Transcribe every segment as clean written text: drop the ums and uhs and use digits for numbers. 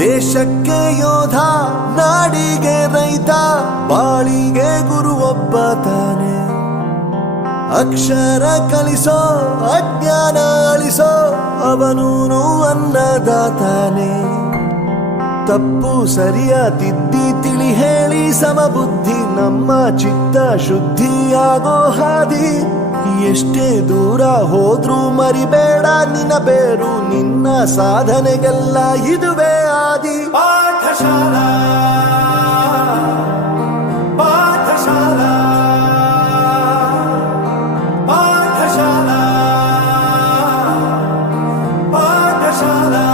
ದೇಶಕ್ಕೆ ಯೋಧ, ನಾಡಿಗೆ ರೈತ, ಬಾಳಿಗೆ ಗುರು ಒಬ್ಬ ತಾನೆ. ಅಕ್ಷರ ಕಲಿಸೋ, ಅಜ್ಞಾನ ಅಳಿಸೋ, ಅವನೂನು ಅನ್ನದಾತಾನೆ. ತಪ್ಪು ಸರಿಯ ತಿದ್ದಿ ತಿಳಿ ಹೇಳಿ ಸಮಬುದ್ಧಿ ನಮ್ಮ ಚಿತ್ತ ಶುದ್ಧಿಯಾಗೋ ಹಾದಿ. ಎಷ್ಟೇ ದೂರ ಹೋದ್ರೂ ಮರಿಬೇಡ ನಿನ್ನ ಬೇರು, ನಿನ್ನ ಸಾಧನೆಗೆಲ್ಲ ಇದುವೇ ಆದಿ. ಪಾಠಶಾಲಾ ಪಾಠಶಾಲಾ ಪಾಠಶಾಲಾ ಪಾಠಶಾಲಾ.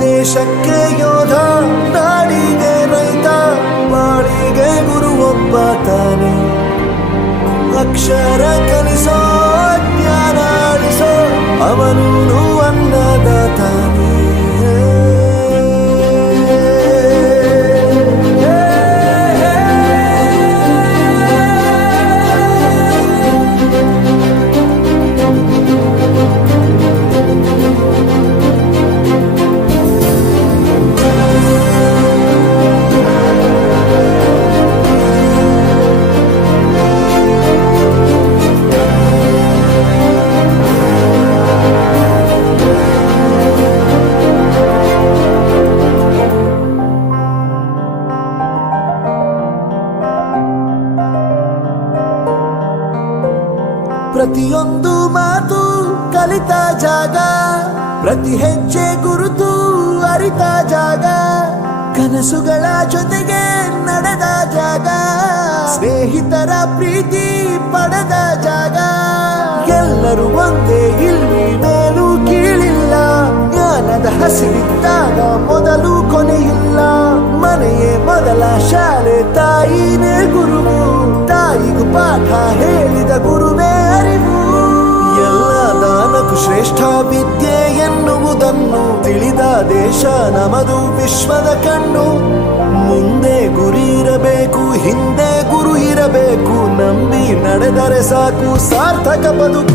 ದೇಶಕ್ಕೆ ಯೋಧ, ನಾಡಿಗೆ ರೈತ, ಬಾಳಿಗೆ ಗುರು ಒಬ್ಬ ತಾನೆ. ಅಕ್ಷರ ಕಲಿಸೋ, ಜ್ಞಾನ ಅಳಿಸೋ, ಅವನೂನು ಅನ್ನದಾತಾನೆ. ಪ್ರತಿಯೊಂದು ಮಾತು ಕಲಿತ ಜಾಗ, ಪ್ರತಿ ಹೆಜ್ಜೆ ಗುರುತು ಅರಿತ ಜಾಗ, ಕನಸುಗಳ ಜೊತೆಗೆ ನಡೆದ ಜಾಗ, ಸ್ನೇಹಿತರ ಪ್ರೀತಿ ಪಡೆದ ಜಾಗ. ಎಲ್ಲರೂ ಒಂದೇ, ಇಲ್ಲಿ ಮೇಲೂ ಕೀಳಿಲ್ಲ, ಜ್ಞಾನದ ಹಸಿವಿದ್ದಾಗ ಮೊದಲು ಕೊನೆಯಿಲ್ಲ. ಮನೆಯೇ ಮೊದಲ ಶಾಲೆ, ತಾಯಿನೇ ಗುರುವು, ತಾಯಿಗೂ ಪಾಠ ಹೇಳಿದ ಗುರುವೇ ಅರಿವು. ಎಲ್ಲ ದಾನಕ್ಕೂ ಶ್ರೇಷ್ಠ ವಿದ್ಯೆ ಎನ್ನುವುದನ್ನು ತಿಳಿದ ದೇಶ ನಮದು, ವಿಶ್ವದ ಕಣ್ಣು. ಮುಂದೆ ಗುರಿ ಇರಬೇಕು, ಹಿಂದೆ ಗುರು ಇರಬೇಕು, ನಂಬಿ ನಡೆದರೆ ಸಾಕು ಸಾರ್ಥಕ ಬದುಕು.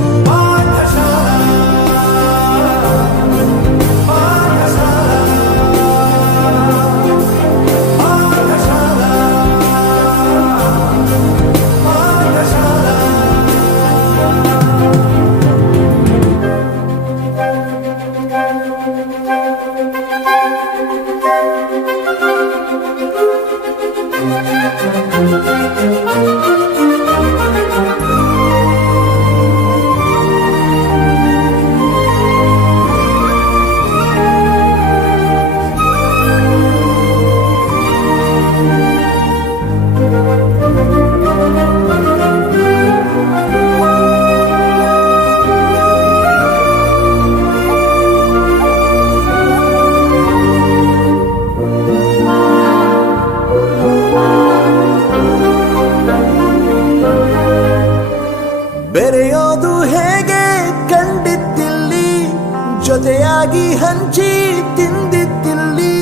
ಬೆರೆಯೋದು ಹೇಗೆ ಕಂಡಿದ್ದಿಲ್ಲಿ, ಜೊತೆಯಾಗಿ ಹಂಚಿ ತಿಂದಿದ್ದಿಲ್ಲಿ,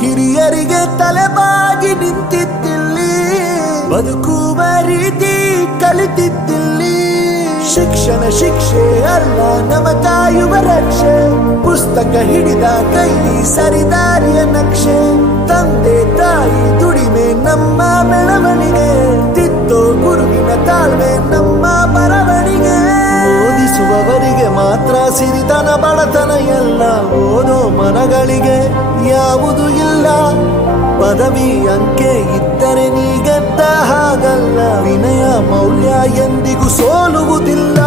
ಹಿರಿಯರಿಗೆ ತಲೆಬಾಗಿ ನಿಂತಿದ್ದಿಲ್ಲಿ, ಬದುಕುವ ರೀತಿ ಕಲಿತಿದ್ದಿಲ್ಲಿ. ಶಿಕ್ಷಣ ಶಿಕ್ಷೆ ಅಲ್ಲ, ನಮ ಕಾಯುವ ರಕ್ಷೆ, ಪುಸ್ತಕ ಹಿಡಿದ ಕೈ ಸರಿದಾರಿಯ ನಕ್ಷೆ. ತಂದೆ ತಾಯಿ ದುಡಿಮೆ ನಮ್ಮ ಬೆಳವಣಿಗೆ, ತಿದ್ದೋ ಗುರುವಿನ ತಾಳ್ಮೆ ನಮ್ಮ ಬರವಣಿಗೆ. ಓದಿಸುವವರಿಗೆ ಮಾತ್ರ ಸಿರಿತನ ಬಡತನ ಎಲ್ಲ, ಓದೋ ಮನಗಳಿಗೆ ಯಾವುದು ಇಲ್ಲ. ಪದವಿ ಅಂಕೆ ಇದ್ದರೆ ನೀ ಗೆದ್ದ ಹಾಗಲ್ಲ, ವಿನಯ ಮೌಲ್ಯ ಎಂದಿಗೂ ಸೋಲುವುದಿಲ್ಲ.